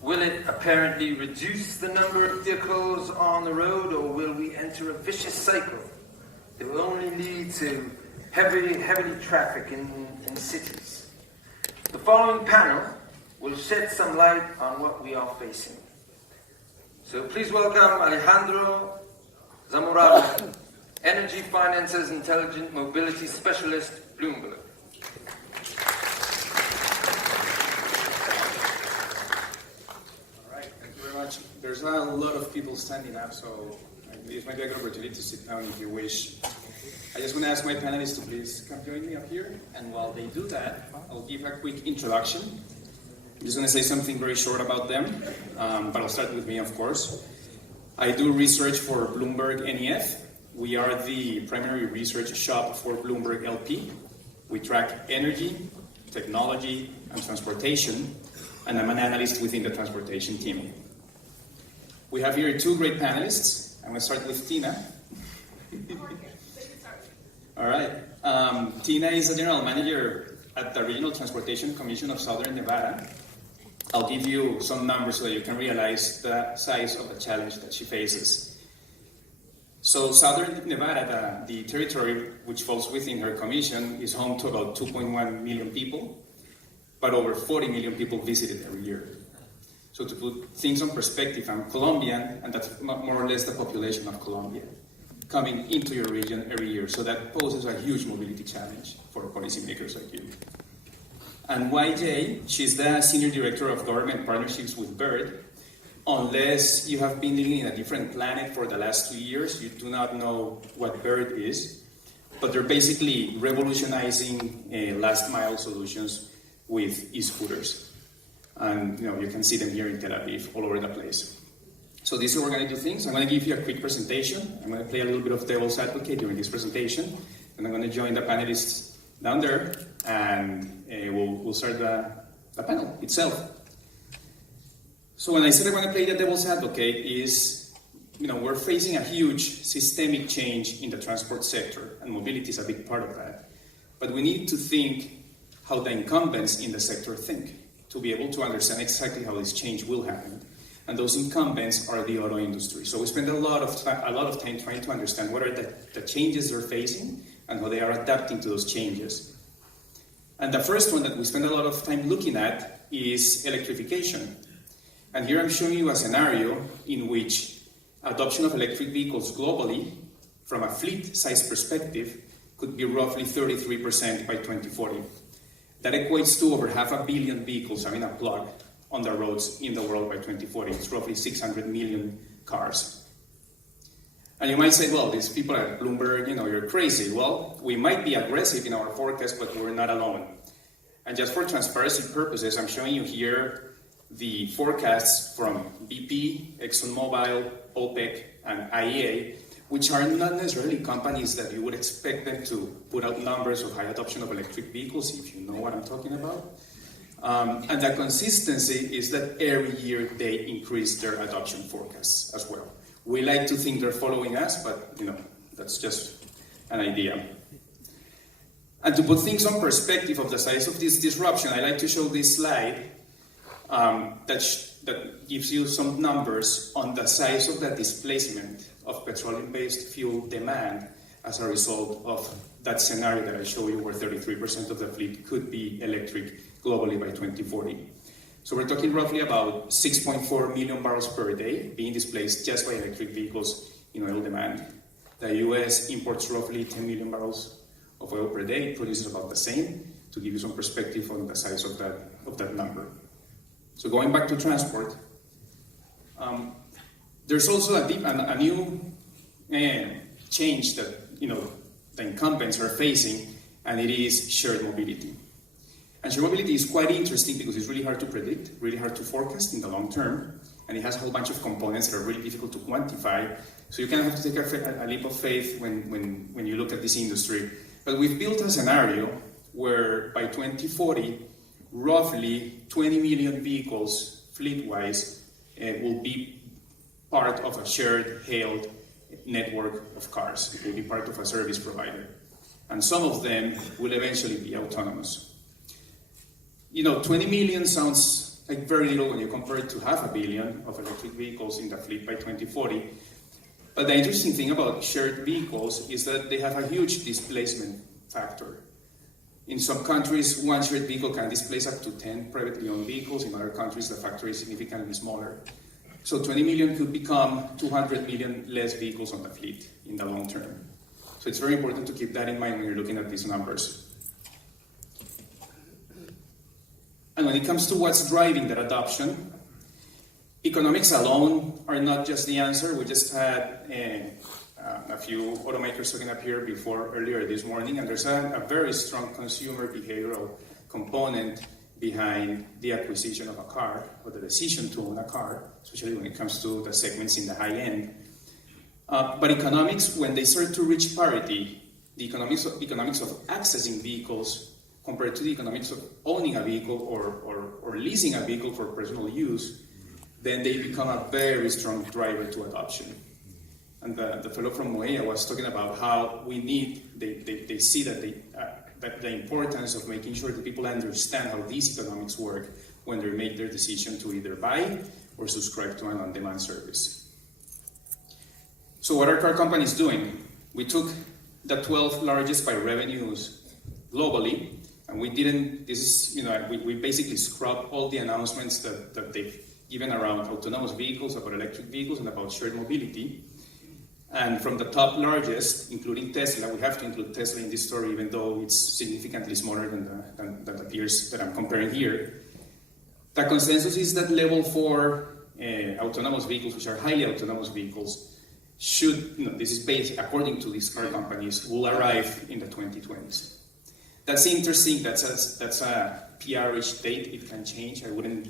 Will it apparently reduce the number of vehicles on the road, or will we enter a vicious cycle that will only lead to heavy traffic in cities? The following panel will shed some light on what we are facing. So please welcome Alejandro Zamorano, Energy Finances Intelligent Mobility Specialist, Bloomberg. There's not a lot of people standing up, so this might be a good opportunity to sit down if you wish. I just want to ask my panelists to please come join me up here, and while they do that, I'll give a quick introduction. I'm just going to say something very short about them, but I'll start with me, of course. I do research for Bloomberg NEF. We are the primary research shop for Bloomberg LP. We track energy, technology, and transportation, and I'm an analyst within the transportation team. We have here two great panelists. I'm going to start with Tina. All right. Tina is a general manager at the Regional Transportation Commission of Southern Nevada. I'll give you some numbers so that you can realize the size of the challenge that she faces. So Southern Nevada, the territory which falls within her commission, is home to about 2.1 million people, but over 40 million people visit it every year. So to put things on perspective, I'm Colombian, and that's more or less the population of Colombia coming into your region every year. So that poses a huge mobility challenge for policymakers like you. And YJ, she's the Senior Director of Government Partnerships with BIRD. Unless you have been living in a different planet for the last 2 years, you do not know what BIRD is. But they're basically revolutionizing last mile solutions with e-scooters. And you can see them here in Tel Aviv, all over the place. So this is how we're going to do things. I'm going to give you a quick presentation. I'm going to play a little bit of devil's advocate during this presentation. And I'm going to join the panelists down there, and we'll start the panel itself. So when I said I'm going to play the devil's advocate is, we're facing a huge systemic change in the transport sector, and mobility is a big part of that. But we need to think how the incumbents in the sector think, to be able to understand exactly how this change will happen. And those incumbents are the auto industry. So we spend a lot of time trying to understand what are the changes they're facing and how they are adapting to those changes. And the first one that we spend a lot of time looking at is electrification. And here I'm showing you a scenario in which adoption of electric vehicles globally, from a fleet size perspective, could be roughly 33% by 2040. That equates to over 500 million vehicles having a plug on the roads in the world by 2040. It's roughly 600 million cars. And you might say, well, these people at Bloomberg, you're crazy. Well, we might be aggressive in our forecast, but we're not alone. And just for transparency purposes, I'm showing you here the forecasts from BP, ExxonMobil, OPEC, and IEA, which are not necessarily companies that you would expect them to put out numbers of high adoption of electric vehicles, if you know what I'm talking about. And the consistency is that every year they increase their adoption forecasts as well. We like to think they're following us, but that's just an idea. And to put things on perspective of the size of this disruption, I like to show this slide that gives you some numbers on the size of the displacement of petroleum-based fuel demand as a result of that scenario that I show you, where 33% of the fleet could be electric globally by 2040. So we're talking roughly about 6.4 million barrels per day being displaced just by electric vehicles in oil demand. The US imports roughly 10 million barrels of oil per day, produces about the same, to give you some perspective on the size of that number. So going back to transport, there's also a new change that the incumbents are facing, and it is shared mobility. And shared mobility is quite interesting because it's really hard to predict, really hard to forecast in the long term, and it has a whole bunch of components that are really difficult to quantify. So you kind of have to take a leap of faith when you look at this industry. But we've built a scenario where by 2040, roughly 20 million vehicles, fleet-wise, will be part of a shared, hailed network of cars. It will be part of a service provider. And some of them will eventually be autonomous. 20 million sounds like very little when you compare it to 500 million of electric vehicles in the fleet by 2040. But the interesting thing about shared vehicles is that they have a huge displacement factor. In some countries, one shared vehicle can displace up to 10 privately owned vehicles. In other countries, the factor is significantly smaller. So 20 million could become 200 million less vehicles on the fleet in the long term. So it's very important to keep that in mind when you're looking at these numbers. And when it comes to what's driving that adoption, economics alone are not just the answer. We just had a few automakers talking up here earlier this morning, and there's a very strong consumer behavioral component behind the acquisition of a car, or the decision to own a car, especially when it comes to the segments in the high end. But economics, when they start to reach parity, the economics of accessing vehicles compared to the economics of owning a vehicle or leasing a vehicle for personal use, then they become a very strong driver to adoption. And the fellow from Moea was talking about how they see that the importance of making sure that people understand how these economics work when they make their decision to either buy or subscribe to an on-demand service. So what are car companies doing? We took the 12 largest by revenues globally, and we basically scrubbed all the announcements that they've given around autonomous vehicles, about electric vehicles, and about shared mobility. And from the top largest, including Tesla, we have to include Tesla in this story, even though it's significantly smaller than the peers that I'm comparing here. The consensus is that level 4 autonomous vehicles, which are highly autonomous vehicles, this is based, according to these car companies, will arrive in the 2020s. That's interesting. That's a PR-ish date. It can change. I wouldn't,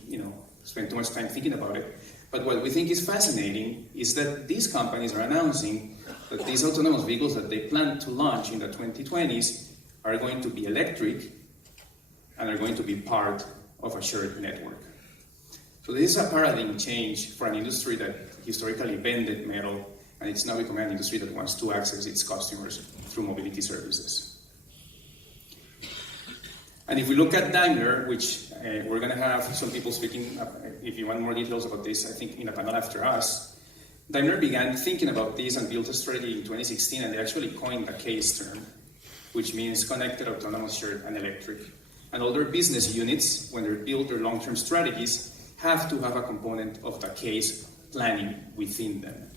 spend too much time thinking about it. But what we think is fascinating is that these companies are announcing that these autonomous vehicles that they plan to launch in the 2020s are going to be electric and are going to be part of a shared network. So this is a paradigm change for an industry that historically vended metal, and it's now becoming an industry that wants to access its customers through mobility services. And if we look at Daimler, which we're going to have some people speaking, if you want more details about this, I think in a panel after us, Daimler began thinking about this and built a strategy in 2016, and they actually coined the CASE term, which means connected, autonomous, shared, and electric. And all their business units, when they build their long-term strategies, have to have a component of the CASE planning within them.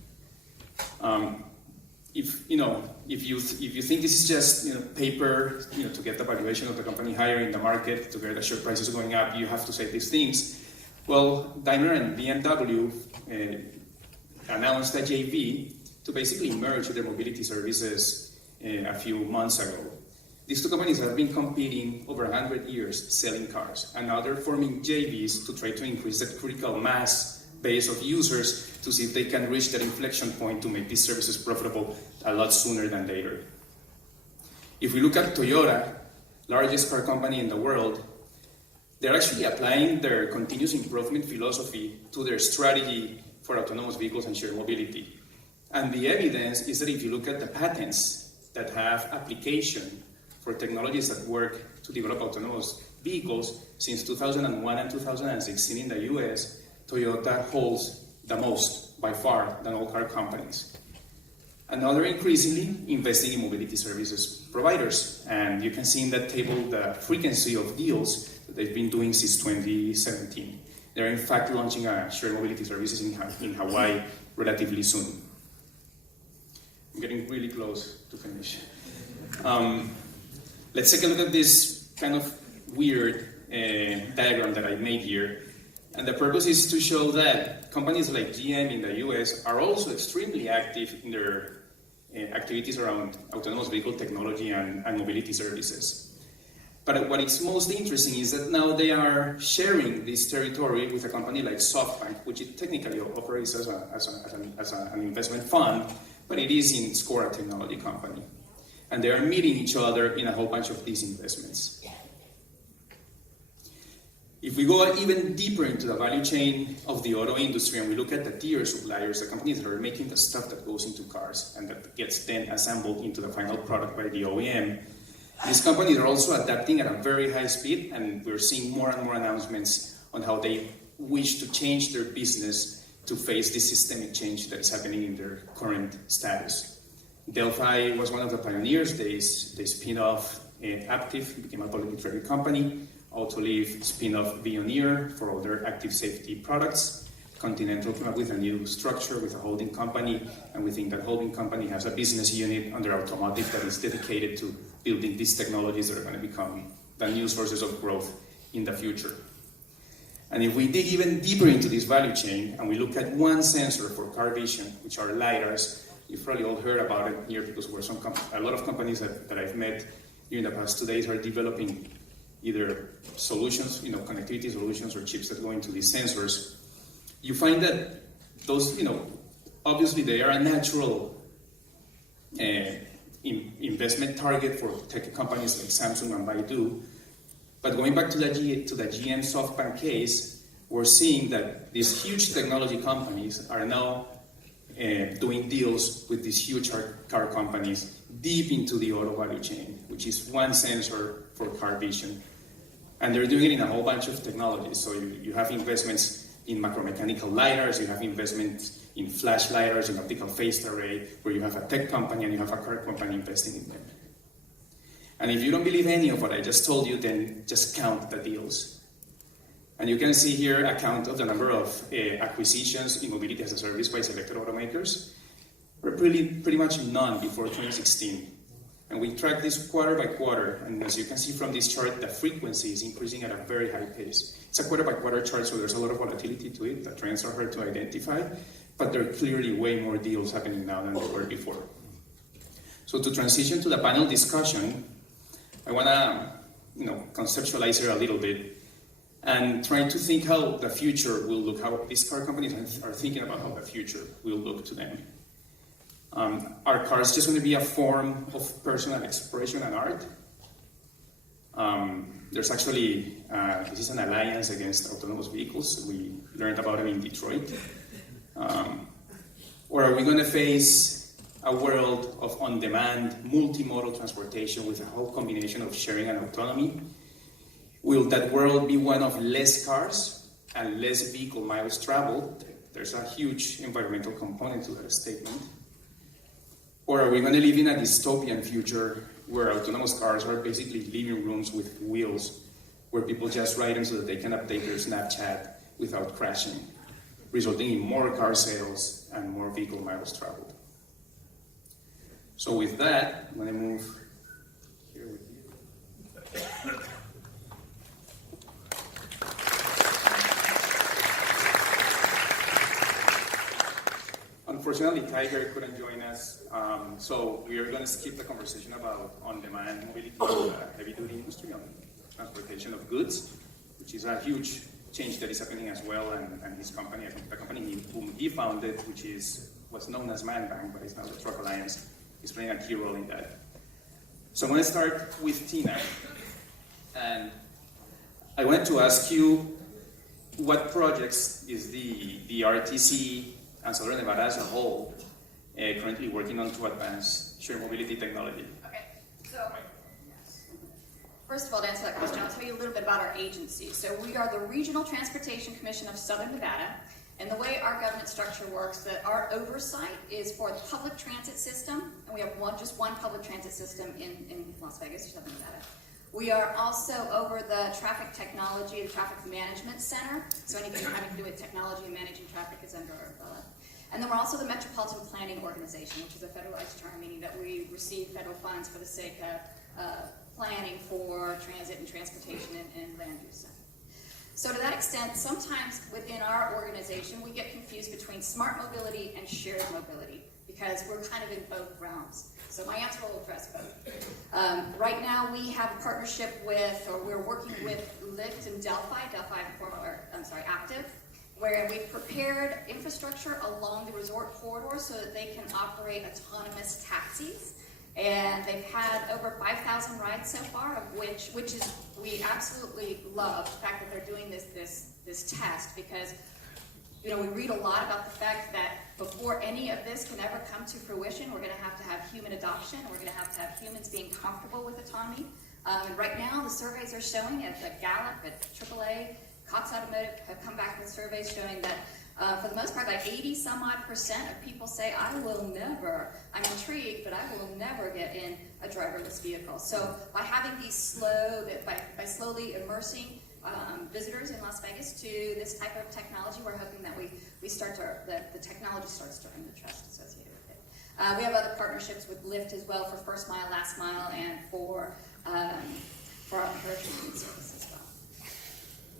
If you think this is just paper, to get the valuation of the company higher in the market, to get the share prices going up, you have to say these things. Well, Daimler and BMW announced a JV to basically merge their mobility services a few months ago. These two companies have been competing over 100 years selling cars, and now they're forming JVs to try to increase that critical mass base of users to see if they can reach that inflection point to make these services profitable a lot sooner than later. If we look at Toyota, largest car company in the world, they're actually applying their continuous improvement philosophy to their strategy for autonomous vehicles and shared mobility. And the evidence is that if you look at the patents that have application for technologies that work to develop autonomous vehicles, since 2001 and 2016 in the US, Toyota holds the most, by far, than all car companies. And now they're increasingly investing in mobility services providers. And you can see in that table the frequency of deals that they've been doing since 2017. They're in fact launching shared mobility services in Hawaii relatively soon. I'm getting really close to finish. Let's take a look at this kind of weird diagram that I made here. And the purpose is to show that companies like GM in the US are also extremely active in their activities around autonomous vehicle technology and mobility services. But what is most interesting is that now they are sharing this territory with a company like SoftBank, which it technically operates as an investment fund, but it is in its core a technology company. And they are meeting each other in a whole bunch of these investments. If we go even deeper into the value chain of the auto industry and we look at the tier suppliers, the companies that are making the stuff that goes into cars and that gets then assembled into the final product by the OEM, these companies are also adapting at a very high speed, and we're seeing more and more announcements on how they wish to change their business to face this systemic change that is happening in their current status. Delphi was one of the pioneers. They spin off Aptiv, became a publicly traded company. Autoliv spin off Veoneer for all their active safety products. Continental came up with a new structure with a holding company, and we think that holding company has a business unit under automotive that is dedicated to building these technologies that are going to become the new sources of growth in the future. And if we dig even deeper into this value chain and we look at one sensor for car vision, which are LiDARs, you've probably all heard about it here because a lot of companies that I've met during the past 2 days are developing either solutions, connectivity solutions or chips that go into these sensors. You find that those, obviously they are a natural investment target for tech companies like Samsung and Baidu. But going back to the GM SoftBank case, we're seeing that these huge technology companies are now doing deals with these huge car companies deep into the auto value chain, which is one sensor for car vision. And they're doing it in a whole bunch of technologies. So you have investments in macromechanical LiDARs, you have investments in flash LiDARs, in optical phased array, where you have a tech company and you have a car company investing in them. And if you don't believe any of what I just told you, then just count the deals. And you can see here a count of the number of acquisitions in mobility as a service by selected automakers. We're pretty much none before 2016. And we track this quarter by quarter, and as you can see from this chart, the frequency is increasing at a very high pace. It's a quarter by quarter chart, so there's a lot of volatility to it. The trends are hard to identify, but there are clearly way more deals happening now than there were before. So to transition to the panel discussion, I want to conceptualize here a little bit and try to think how the future will look, how these car companies are thinking about how the future will look to them. Are cars just going to be a form of personal expression and art? There's actually, this is an alliance against autonomous vehicles. We learned about them in Detroit. Or are we going to face a world of on-demand, multimodal transportation with a whole combination of sharing and autonomy? Will that world be one of less cars and less vehicle miles traveled? There's a huge environmental component to that statement. Or are we going to live in a dystopian future where autonomous cars are basically living rooms with wheels, where people just ride them so that they can update their Snapchat without crashing, resulting in more car sales and more vehicle miles traveled? So with that, I'm going to move here with you. Unfortunately, Tiger couldn't join us, so we are going to skip the conversation about on-demand mobility in the heavy-duty industry, on transportation of goods, which is a huge change that is happening as well, and his company, I think the company whom he founded, which was known as ManBank, but it's now the Truck Alliance, is playing a key role in that. So I'm going to start with Tina, and I wanted to ask you what projects is the RTC and Southern Nevada as a whole currently working on to advance shared mobility technology? Okay, so first of all, to answer that question, I'll tell you a little bit about our agency. So we are the Regional Transportation Commission of Southern Nevada, and the way our government structure works, that our oversight is for the public transit system, and we have just one public transit system in Las Vegas, Southern Nevada. We are also over the traffic technology, the traffic management center, so anything having to do with technology and managing traffic is under our umbrella. And then we're also the Metropolitan Planning Organization, which is a federalized term, meaning that we receive federal funds for the sake of planning for transit and transportation and land use. So to that extent, sometimes within our organization, we get confused between smart mobility and shared mobility, because we're kind of in both realms. So my answer will address both. Right now, we have a partnership with, or we're working with Lyft and Delphi, Active, where we've prepared infrastructure along the resort corridor so that they can operate autonomous taxis. And they've had over 5,000 rides so far, of which is, we absolutely love the fact that they're doing this test, because we read a lot about the fact that before any of this can ever come to fruition, we're going to have human adoption. We're going to have humans being comfortable with autonomy. And right now, the surveys are showing at the Gallup, at AAA, Cox Automotive have come back with surveys showing that for the most part, like 80-some-odd% of people say, I'm intrigued, but I will never get in a driverless vehicle. So by having these by slowly immersing visitors in Las Vegas to this type of technology, we're hoping that the technology starts to earn the trust associated with it. We have other partnerships with Lyft as well for first mile, last mile, and for our hurricane service as well.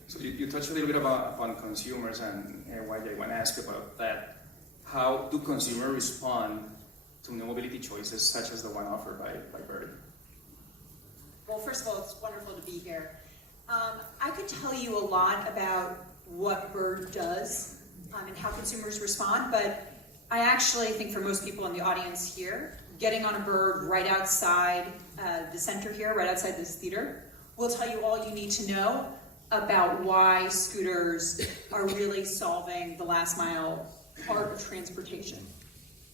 So you touched a little bit upon consumers, and why I want to ask about that. How do consumers respond to new mobility choices such as the one offered by Bird? Well, first of all, it's wonderful to be here. I could tell you a lot about what Bird does and how consumers respond, but I actually think for most people in the audience here, getting on a Bird right outside the center here, right outside this theater, will tell you all you need to know about why scooters are really solving the last mile part of transportation.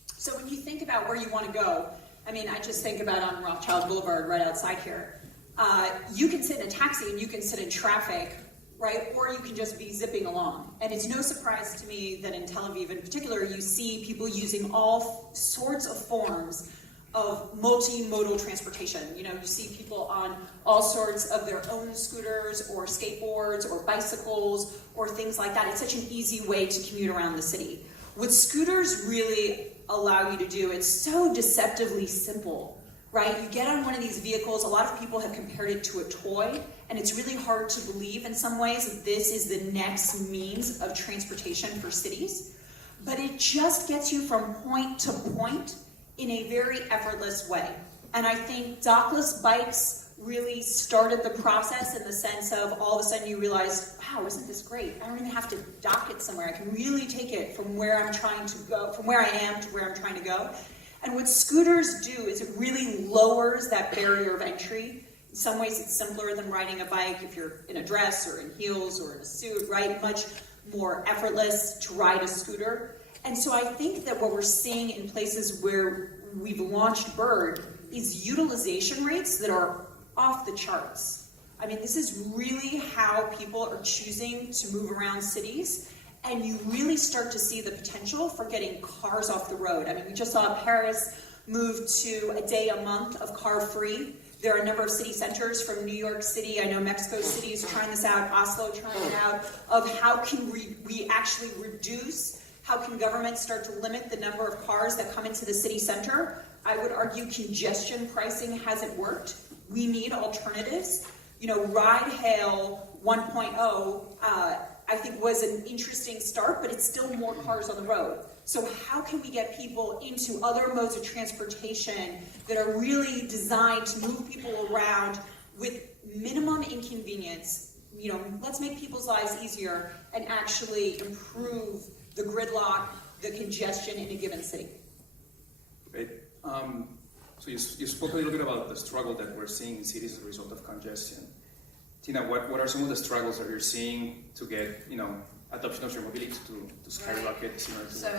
So when you think about where you want to go, I mean, I just think about on Rothschild Boulevard right outside here. You can sit in a taxi and you can sit in traffic, right? Or you can just be zipping along. And it's no surprise to me that in Tel Aviv in particular, you see people using all sorts of forms of multimodal transportation. You know, you see people on all sorts of their own scooters or skateboards or bicycles or things like that. It's such an easy way to commute around the city. What scooters really allow you to do, it's so deceptively simple, right? You get on one of these vehicles, a lot of people have compared it to a toy, and it's really hard to believe in some ways that this is the next means of transportation for cities. But it just gets you from point to point in a very effortless way. And I think dockless bikes really started the process in the sense of all of a sudden you realize, wow, isn't this great? I don't even have to dock it somewhere. I can really take it from where I'm trying to go, from where I am to where I'm trying to go. And what scooters do is it really lowers that barrier of entry. In some ways it's simpler than riding a bike if you're in a dress or in heels or in a suit, right? Much more effortless to ride a scooter. And so I think that what we're seeing in places where we've launched Bird is utilization rates that are off the charts. I mean, this is really how people are choosing to move around cities, and you really start to see the potential for getting cars off the road. I mean, we just saw Paris move to a day a month of car-free. There are a number of city centers from New York City, I know Mexico City is trying this out, Oslo trying it out, of how can we actually reduce. How can governments start to limit the number of cars that come into the city center? I would argue congestion pricing hasn't worked. We need alternatives. You know, Ride Hail 1.0, I think was an interesting start, but it's still more cars on the road. So how can we get people into other modes of transportation that are really designed to move people around with minimum inconvenience? You know, let's make people's lives easier and actually improve the gridlock, the congestion in a given city. Great. So you spoke a little bit about the struggle that we're seeing in cities as a result of congestion. Tina, what are some of the struggles that you're seeing to get, you know, adoption of shared mobility to skyrocket? So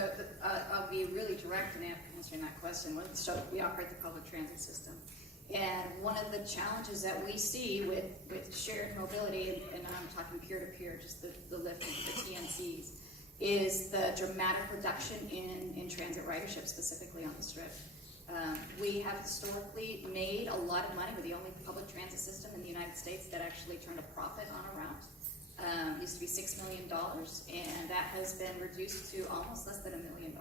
I'll be really direct in answering that question. So we operate the public transit system. And one of the challenges that we see with shared mobility, and I'm talking peer-to-peer, just the Lyft and the TNCs, is the dramatic reduction in transit ridership, specifically on the Strip. We have historically made a lot of money. We're the only public transit system in the United States that actually turned a profit on a route. Used to be $6 million, and that has been reduced to almost less than $1 million,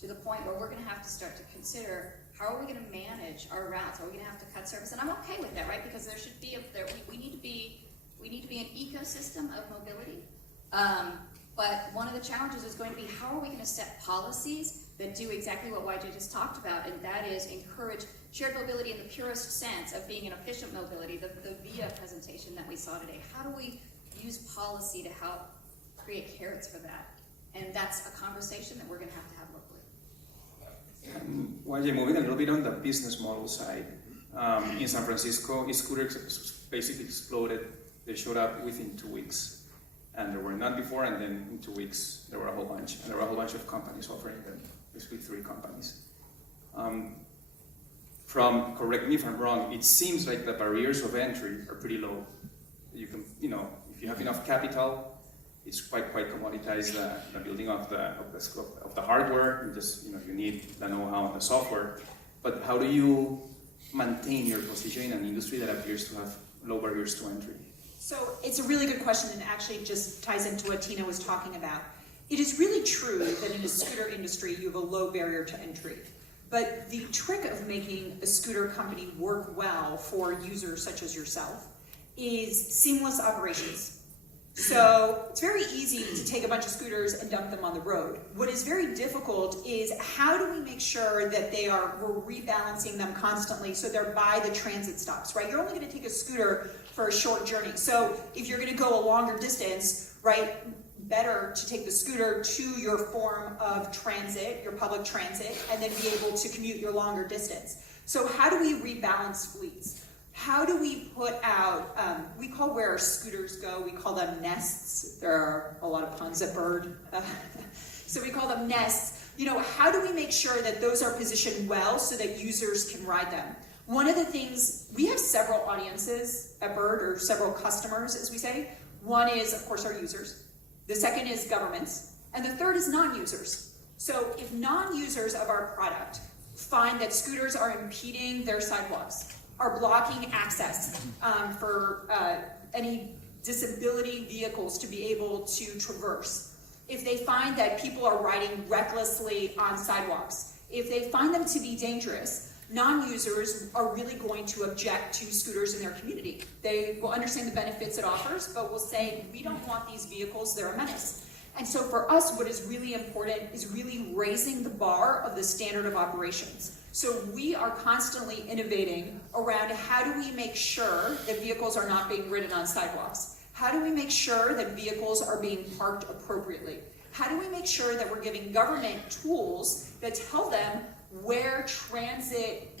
to the point where we're going to have to start to consider how are we going to manage our routes? Are we going to have to cut service? And I'm okay with that, right? Because there should be we need to be an ecosystem of mobility. But one of the challenges is going to be how are we going to set policies that do exactly what YJ just talked about, and that is encourage shared mobility in the purest sense of being an efficient mobility, the VIA presentation that we saw today. How do we use policy to help create carrots for that? And that's a conversation that we're going to have locally. YJ, moving a little bit on the business model side, in San Francisco, scooters basically exploded. They showed up within 2 weeks. And there were none before, and then in 2 weeks, there were a whole bunch. And there were a whole bunch of companies offering them, basically 3 companies. Correct me if I'm wrong, it seems like the barriers of entry are pretty low. You can, you know, if you have enough capital, it's quite commoditized, the building of the hardware. You need the know-how and the software. But how do you maintain your position in an industry that appears to have low barriers to entry? So it's a really good question, and actually just ties into what Tina was talking about. It is really true that in a scooter industry, you have a low barrier to entry. But the trick of making a scooter company work well for users such as yourself is seamless operations. So it's very easy to take a bunch of scooters and dump them on the road. What is very difficult is how do we make sure that we're rebalancing them constantly so they're by the transit stops, right? You're only going to take a scooter for a short journey. So if you're going to go a longer distance, right, better to take the scooter to your form of transit, your public transit, and then be able to commute your longer distance. So how do we rebalance fleets? How do we put out, we call where our scooters go, we call them nests. There are a lot of puns at Bird. So we call them nests. How do we make sure that those are positioned well so that users can ride them? One of the things, we have several audiences at Bird, or several customers, as we say. One is, of course, our users. The second is governments. And the third is non-users. So if non-users of our product find that scooters are impeding their sidewalks, are blocking access for any disability vehicles to be able to traverse, if they find that people are riding recklessly on sidewalks, if they find them to be dangerous, non-users are really going to object to scooters in their community. They will understand the benefits it offers, but will say, we don't want these vehicles, they're a menace. And so for us, what is really important is really raising the bar of the standard of operations. So we are constantly innovating around how do we make sure that vehicles are not being ridden on sidewalks? How do we make sure that vehicles are being parked appropriately? How do we make sure that we're giving government tools that tell them where transit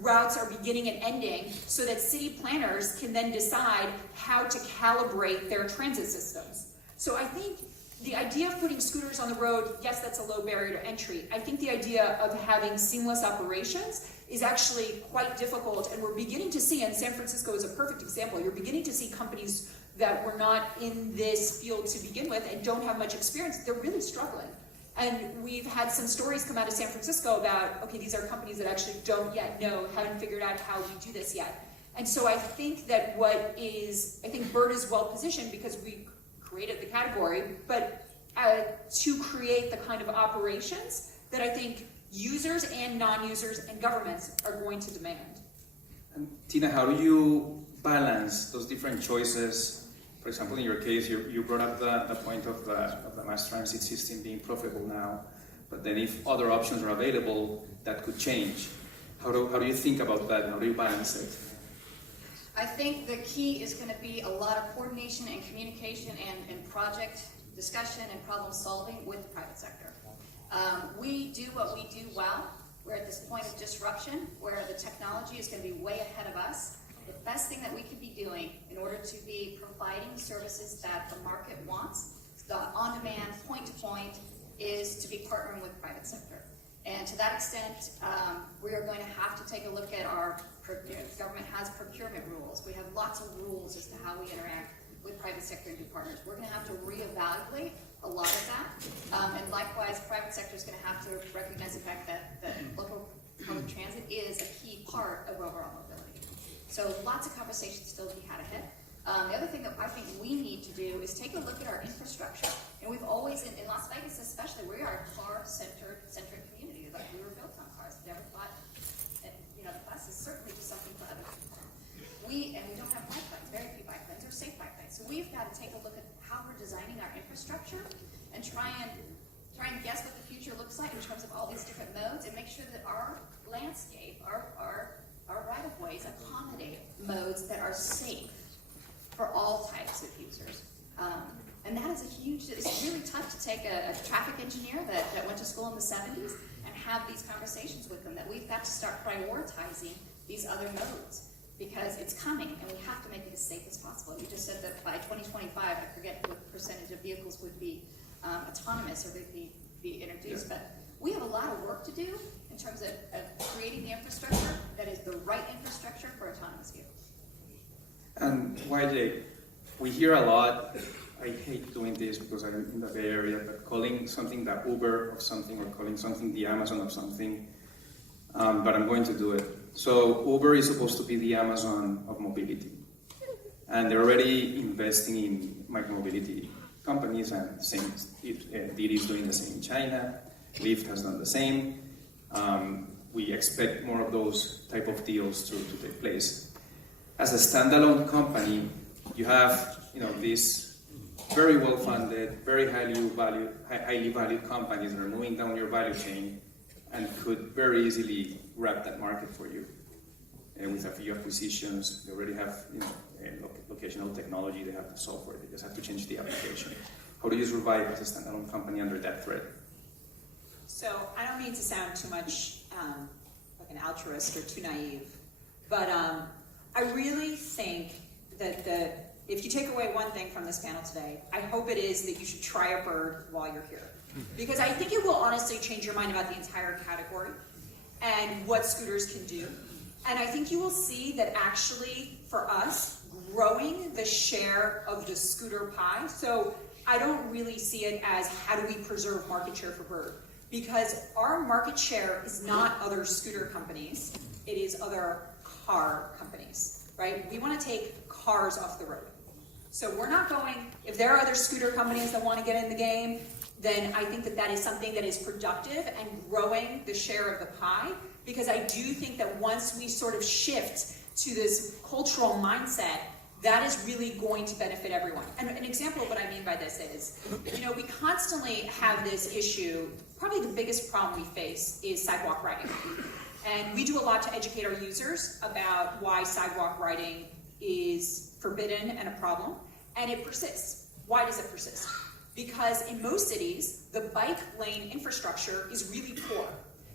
routes are beginning and ending so that city planners can then decide how to calibrate their transit systems? So I think the idea of putting scooters on the road, yes, that's a low barrier to entry. I think the idea of having seamless operations is actually quite difficult, and we're beginning to see, and San Francisco is a perfect example, you're beginning to see companies that were not in this field to begin with and don't have much experience, they're really struggling. And we've had some stories come out of San Francisco about, okay, these are companies that actually don't yet know, haven't figured out how we do this yet. And so I think that I think Bird is well positioned because we created the category, but to create the kind of operations that I think users and non-users and governments are going to demand. And Tina, how do you balance those different choices? For example, in your case, you brought up the point of the mass transit system being profitable now, but then if other options are available, that could change. How do you think about that? How do you balance it? I think the key is going to be a lot of coordination and communication and project discussion and problem solving with the private sector. We do what we do well. We're at this point of disruption where the technology is going to be way ahead of us. The best thing that we could be doing in order to be providing services that the market wants, the on-demand, point-to-point, is to be partnering with the private sector. And to that extent, we are going to have to take a look at the government has procurement rules. We have lots of rules as to how we interact with private sector and do partners. We're going to have to reevaluate a lot of that. And likewise, private sector is going to have to recognize the fact that local public transit is a key part of overall mobility. So lots of conversations still to be had ahead. The other thing that I think we need to do is take a look at our infrastructure. And we've always, in Las Vegas especially, we are a car-centric community. Like, we were built on cars. We never thought, the bus is certainly just something for other people. We don't have bike lanes, very few bike lanes, or safe bike lanes. So we've got to take a look at how we're designing our infrastructure and try and guess what the future looks like in terms of all these different modes, and make sure that our landscape, our right-of-ways accommodate modes that are safe for all types of users. And that is it's really tough to take a traffic engineer that went to school in the 70s and have these conversations with them, that we've got to start prioritizing these other modes because it's coming and we have to make it as safe as possible. You just said that by 2025, I forget what percentage of vehicles would be autonomous or would be introduced, but we have a lot of work to do in terms of creating the infrastructure that is the right infrastructure for autonomous vehicles. And YJ, we hear a lot, I hate doing this because I'm in the Bay Area, but calling something the Uber of something or calling something the Amazon of something, but I'm going to do it. So Uber is supposed to be the Amazon of mobility. And they're already investing in micromobility companies, and same, Didi is doing the same in China, Lyft has done the same. We expect more of those type of deals to take place. As a standalone company, you have these very well-funded, very highly valued companies that are moving down your value chain and could very easily grab that market for you. And with a few acquisitions, they already have locational technology, they have the software, they just have to change the application. How do you survive as a standalone company under that threat? So I don't mean to sound too much like an altruist or too naive, but I really think that if you take away one thing from this panel today, I hope it is that you should try a bird while you're here. Because I think it will honestly change your mind about the entire category and what scooters can do. And I think you will see that actually, for us, growing the share of the scooter pie, so I don't really see it as how do we preserve market share for Bird, because our market share is not other scooter companies, it is other car companies, right? We want to take cars off the road. So we're not going, if there are other scooter companies that want to get in the game, then I think that that is something that is productive and growing the share of the pie, because I do think that once we sort of shift to this cultural mindset, that is really going to benefit everyone. And an example of what I mean by this is, we constantly have this issue. Probably the biggest problem we face is sidewalk riding. And we do a lot to educate our users about why sidewalk riding is forbidden and a problem, and it persists. Why does it persist? Because in most cities, the bike lane infrastructure is really poor,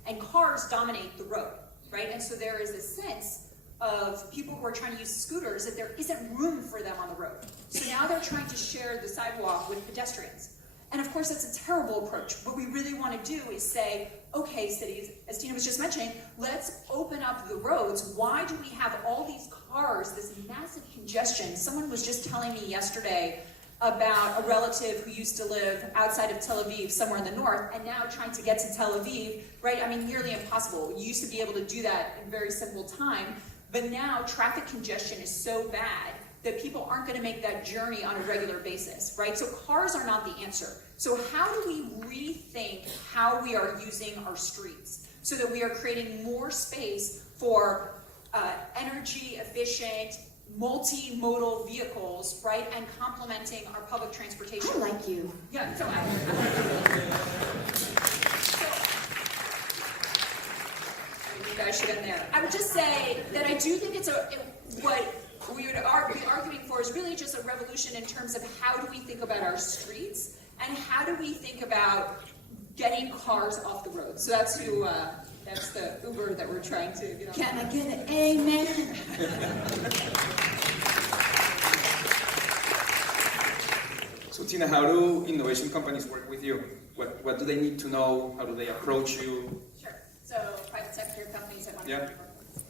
and cars dominate the road, right? And so there is a sense of people who are trying to use scooters that there isn't room for them on the road. So now they're trying to share the sidewalk with pedestrians. And of course, that's a terrible approach. What we really want to do is say, okay, cities, as Tina was just mentioning, let's open up the roads. Why do we have all these cars, this massive congestion? Someone was just telling me yesterday about a relative who used to live outside of Tel Aviv, somewhere in the north, and now trying to get to Tel Aviv, right? I mean, nearly impossible. You used to be able to do that in very simple time, but now traffic congestion is so bad that people aren't going to make that journey on a regular basis, right? So cars are not the answer. So how do we rethink how we are using our streets so that we are creating more space for energy efficient, multimodal vehicles, right? And complementing our public transportation. I like you. Yeah, so you guys should end there. I would just say that I do think what we would be arguing for is really just a revolution in terms of how do we think about our streets and how do we think about getting cars off the road. So that's the Uber that we're trying to get on. Can I get an amen? So Tina, how do innovation companies work with you? What do they need to know? How do they approach you? Sure. So private sector companies that want to Yeah. work with.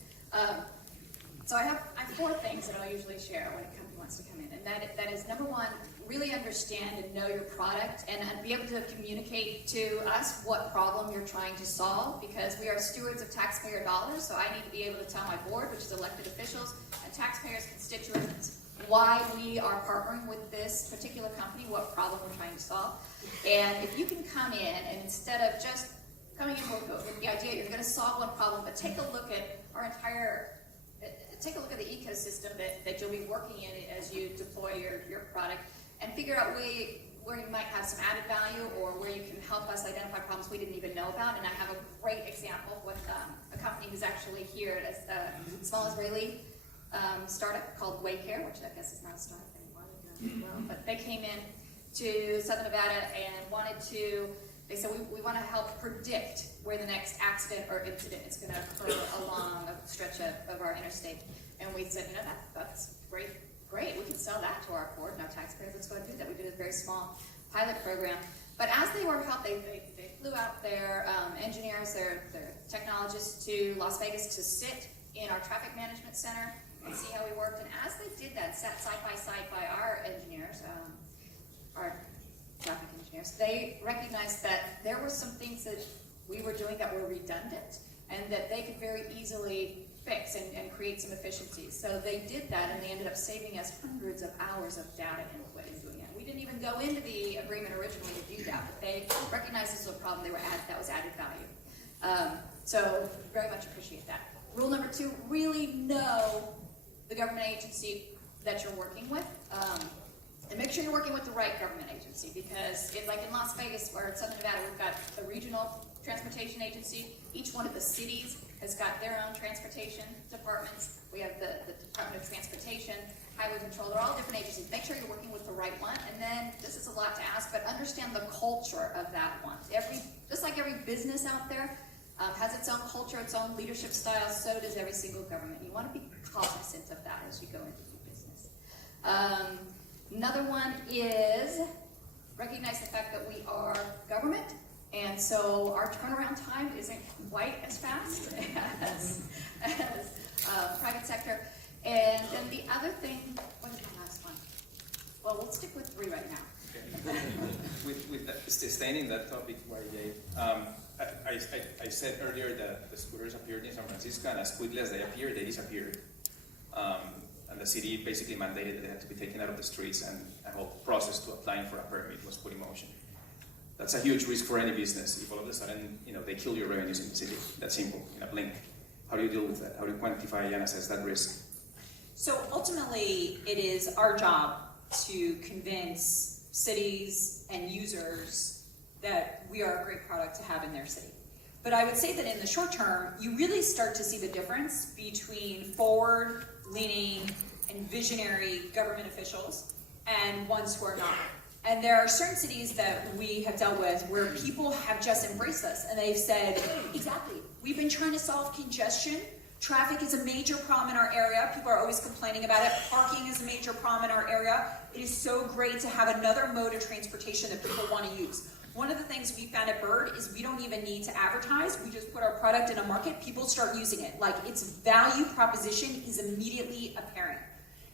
So I have 4 things that I'll usually share when a company wants to come in, and that is number one, really understand and know your product and be able to communicate to us what problem you're trying to solve, because we are stewards of taxpayer dollars, so I need to be able to tell my board, which is elected officials, and taxpayers' constituents, why we are partnering with this particular company, what problem we're trying to solve. And if you can come in and instead of just coming in with the idea you're going to solve one problem, but take a look at take a look at the ecosystem that you'll be working in as you deploy your product, and figure out where you might have some added value or where you can help us identify problems we didn't even know about. And I have a great example with a company who's actually here, as a small Israeli startup called Waycare, which I guess is not a startup anymore, but they came in to Southern Nevada and they said, we want to help predict where the next accident or incident is going to occur along a stretch of our interstate. And we said, that's great, we can sell that to our board and our taxpayers. Let's go and do that. We did a very small pilot program. But as they were helped, they flew out their engineers, their technologists to Las Vegas to sit in our traffic management center and see how we worked. And as they did that, sat side by our engineers, our traffic engineers, they recognized that there were some things that we were doing that were redundant and that they could very easily fix and create some efficiencies. So they did that, and they ended up saving us hundreds of hours of data input in doing it. We didn't even go into the agreement originally to do that, but they recognized this was a problem. That was added value. So very much appreciate that. Rule number 2, really know the government agency that you're working with. And make sure you're working with the right government agency, because like in Las Vegas, or in Southern Nevada, we've got a regional transportation agency. Each one of the cities has got their own transportation departments. We have the Department of Transportation, Highway Control. They're all different agencies. Make sure you're working with the right one. And then, this is a lot to ask, but understand the culture of that one. Just like every business out there has its own culture, its own leadership style, so does every single government. You want to be cognizant of that as you go into your business. Another one is recognize the fact that we are government, and so our turnaround time isn't quite as fast as private sector. And then the other thing, what is the last one? Well, we'll stick with 3 right now. Okay. Staying in that topic, I said earlier that the scooters appeared in San Francisco, and as quickly as they appeared, they disappeared. And the city basically mandated that they had to be taken out of the streets, and a whole process to applying for a permit was put in motion. That's a huge risk for any business. If all of a sudden, they kill your revenues in the city, that's simple, in a blink. How do you deal with that? How do you quantify and assess that risk? So ultimately, it is our job to convince cities and users that we are a great product to have in their city. But I would say that in the short term, you really start to see the difference between forward-leaning and visionary government officials and ones who are not. And there are certain cities that we have dealt with where people have just embraced us, and they've said, exactly, we've been trying to solve congestion. Traffic is a major problem in our area. People are always complaining about it. Parking is a major problem in our area. It is so great to have another mode of transportation that people want to use. One of the things we found at Bird is we don't even need to advertise. We just put our product in a market. People start using it. Like, its value proposition is immediately apparent.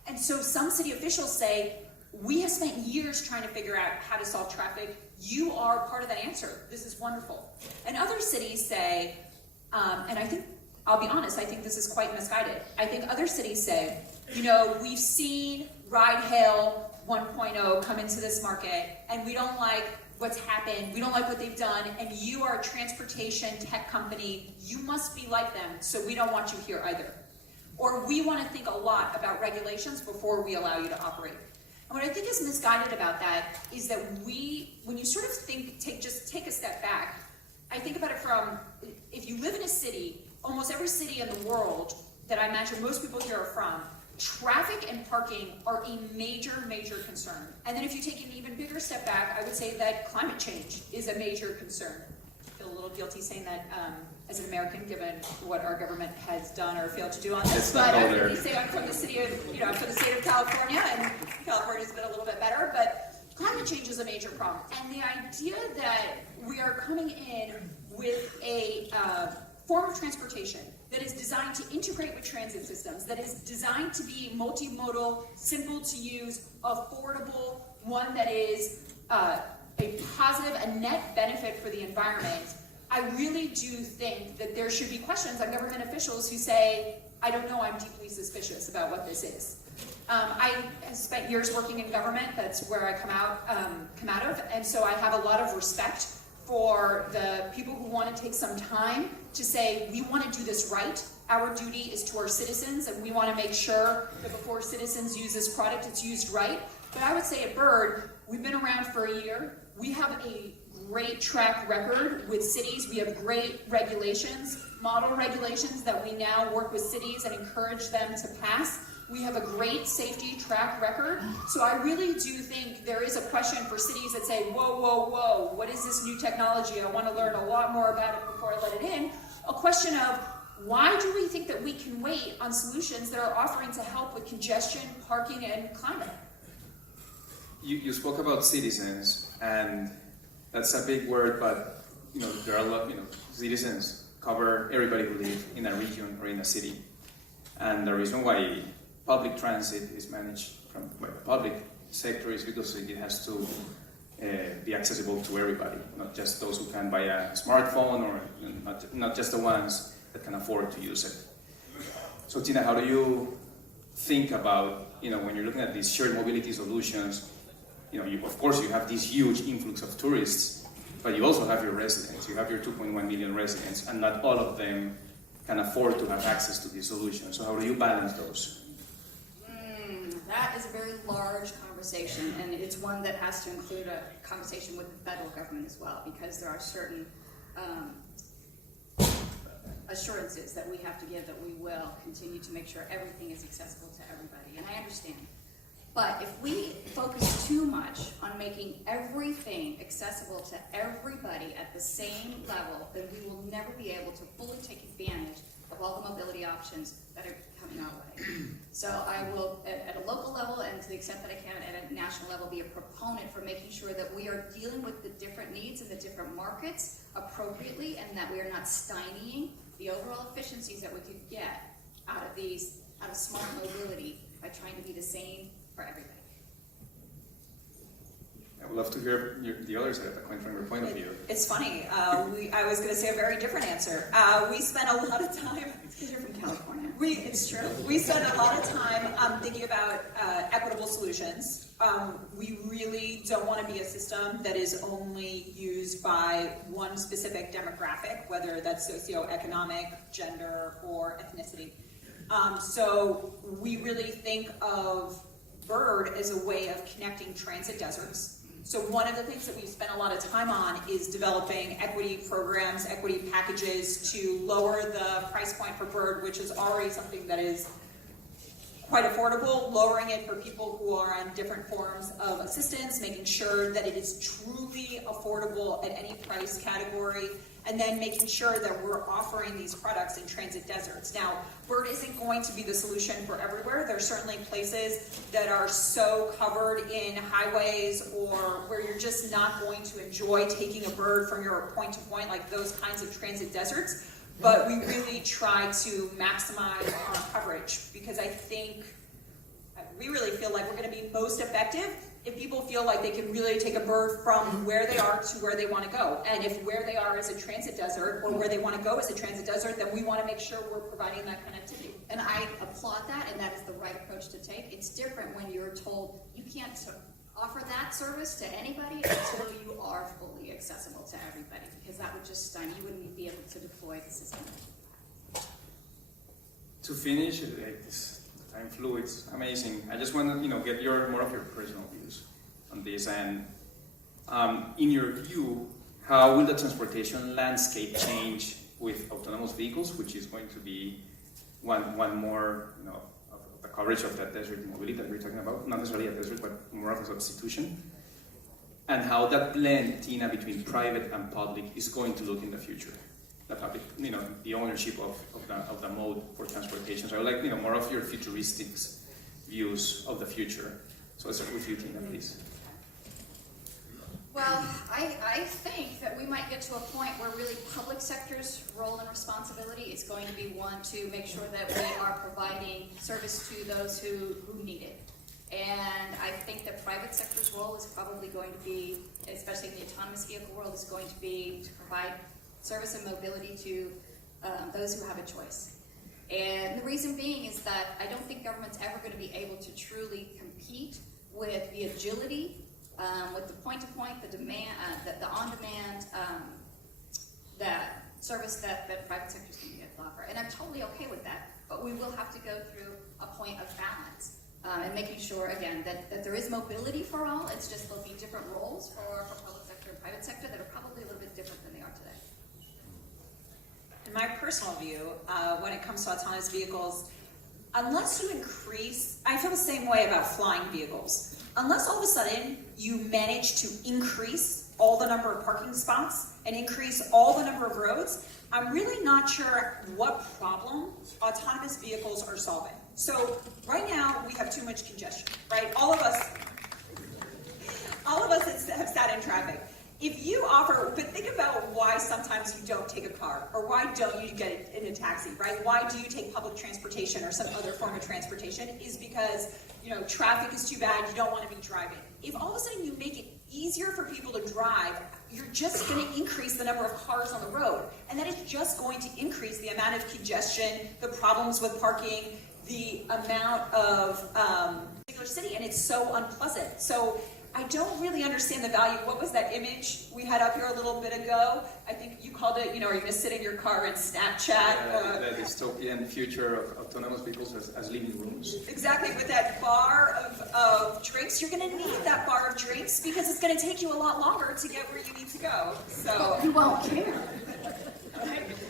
And so some city officials say, we have spent years trying to figure out how to solve traffic. You are part of that answer. This is wonderful. And other cities say, and I think, I'll be honest, I think this is quite misguided. I think other cities say, we've seen ride-hail 1.0 come into this market, and we don't like what's happened, we don't like what they've done, and you are a transportation tech company, you must be like them, so we don't want you here either. Or we want to think a lot about regulations before we allow you to operate. And what I think is misguided about that is that when you sort of take a step back, I think about it from, if you live in a city, almost every city in the world that I imagine most people here are from, traffic and parking are a major, major concern. And then if you take an even bigger step back, I would say that climate change is a major concern. I feel a little guilty saying that as an American, given what our government has done or failed to do on this. But I would say I'm from the city of, I'm from the state of California, and California's been a little bit better, but climate change is a major problem. And the idea that we are coming in with a form of transportation that is designed to integrate with transit systems, that is designed to be multimodal, simple to use, affordable, one that is a positive, a net benefit for the environment, I really do think that there should be questions on government officials who say, I don't know, I'm deeply suspicious about what this is. I have spent years working in government, that's where I come out of, and so I have a lot of respect for the people who want to take some time to say, we want to do this right. Our duty is to our citizens, and we want to make sure that before citizens use this product, it's used right. But I would say at Bird, we've been around for a year. We have a great track record with cities. We have great regulations, model regulations that we now work with cities and encourage them to pass. We have a great safety track record. So I really do think there is a question for cities that say, whoa, whoa, whoa, what is this new technology? I want to learn a lot more about it before I let it in. A question of, why do we think that we can wait on solutions that are offering to help with congestion, parking, and climate? You spoke about citizens, and that's a big word, but there are a lot, citizens cover everybody who lives in a region or in a city. And the reason why public transit is managed from the public sector is because it has to be accessible to everybody, not just those who can buy a smartphone, or not just the ones that can afford to use it. So Tina, how do you think about, when you're looking at these shared mobility solutions, of course you have this huge influx of tourists, but you also have your residents. You have your 2.1 million residents, and not all of them can afford to have access to these solutions. So how do you balance those? That is a very large conversation, and it's one that has to include a conversation with the federal government as well, because there are certain assurances that we have to give that we will continue to make sure everything is accessible to everybody, and I understand. But if we focus too much on making everything accessible to everybody at the same level, then we will never be able to fully take advantage of all the mobility options that are coming our way. So I will, at a local level and to the extent that I can at a national level, be a proponent for making sure that we are dealing with the different needs of the different markets appropriately, and that we are not stymieing the overall efficiencies that we could get out of smart mobility by trying to be the same for everybody. I would love to hear the other side of the coin from your point of view. It's funny. I was going to say a very different answer. We spent a lot of time. Because you're from California. It's true. We spent a lot of time thinking about equitable solutions. We really don't want to be a system that is only used by one specific demographic, whether that's socioeconomic, gender, or ethnicity. So we really think of Bird as a way of connecting transit deserts. So one of the things that we've spent a lot of time on is developing equity programs, equity packages to lower the price point for Bird, which is already something that is quite affordable, lowering it for people who are on different forms of assistance, making sure that it is truly affordable at any price category, and then making sure that we're offering these products in transit deserts. Now, Bird isn't going to be the solution for everywhere. There are certainly places that are so covered in highways or where you're just not going to enjoy taking a Bird from your point to point, like those kinds of transit deserts. But we really try to maximize our coverage, because I think we really feel like we're going to be most effective if people feel like they can really take a Bird from where they are to where they want to go. And if where they are is a transit desert, or where they want to go is a transit desert, then we want to make sure we're providing that connectivity. And I applaud that, and that is the right approach to take. It's different when you're told you can't offer that service to anybody until you are fully accessible to everybody, because that would just stymie. You wouldn't be able to deploy the system. To finish, this time flew, it's amazing. I just want to get more of your personal views on this, and in your view, how will the transportation landscape change with autonomous vehicles, which is going to be one more of the coverage of that desert mobility that we're talking about, not necessarily a desert, but more of a substitution, and how that blend, Tina, between private and public is going to look in the future. The public, the ownership of the mode for transportation. So I would like, more of your futuristic views of the future. So let's start with you, Tina, please. Well, I think that we might get to a point where really public sector's role and responsibility is going to be one to make sure that we are providing service to those who need it. And I think that private sector's role is probably going to be, especially in the autonomous vehicle world, is going to be to provide service and mobility to those who have a choice. And the reason being is that I don't think government's ever going to be able to truly compete with the agility, with the point-to-point, the demand, the on-demand, that service that private sector's going to be able to offer. And I'm totally okay with that, but we will have to go through a point of balance and making sure, again, that there is mobility for all. It's just there'll be different roles for public sector and private sector that are probably a little bit different than they are today. In my personal view, when it comes to autonomous vehicles, unless you increase, I feel the same way about flying vehicles. Unless all of a sudden you manage to increase all the number of parking spots and increase all the number of roads, I'm really not sure what problem autonomous vehicles are solving. So right now we have too much congestion, right? All of us have sat in traffic. If you offer, but think about why sometimes sometimes you don't take a car? Or why don't you get in a taxi, right? Why do you take public transportation or some other form of transportation? Is because, traffic is too bad, you don't want to be driving. If all of a sudden you make it easier for people to drive, you're just going to increase the number of cars on the road. And that is just going to increase the amount of congestion, the problems with parking, the amount of particular city, and it's so unpleasant. So I don't really understand the value. What was that image we had up here a little bit ago? I think you called it, are you going to sit in your car and Snapchat? The dystopian future of autonomous vehicles as living rooms. Exactly, with that bar of drinks. You're going to need that bar of drinks because it's going to take you a lot longer to get where you need to go. So You won't care.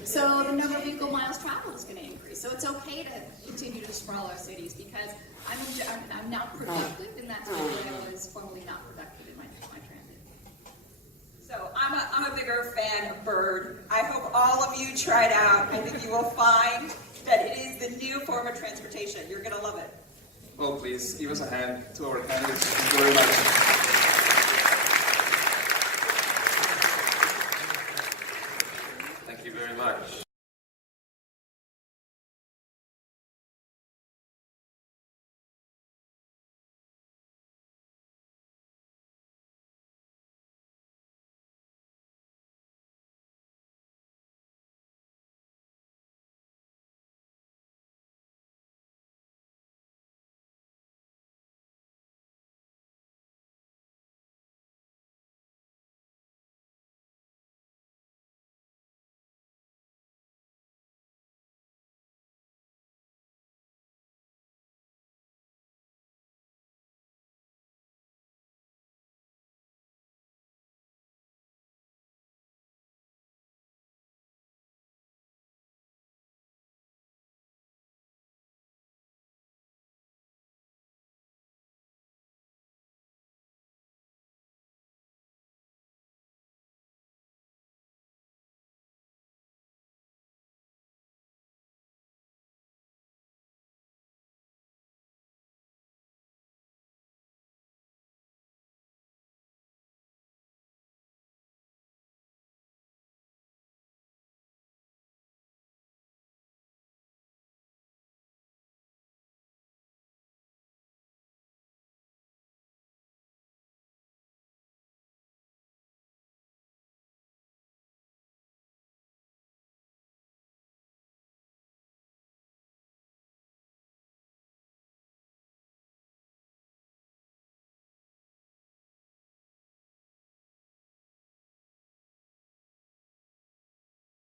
So the number of vehicle miles traveled is going to increase. So it's okay to continue to sprawl our cities because I'm now productive, and that's why I was formerly not productive in my transit. So I'm a bigger fan of Bird. I hope all of you try it out. I think you will find that it is the new form of transportation. You're going to love it. Well, please give us a hand to our candidates. Thank you very much.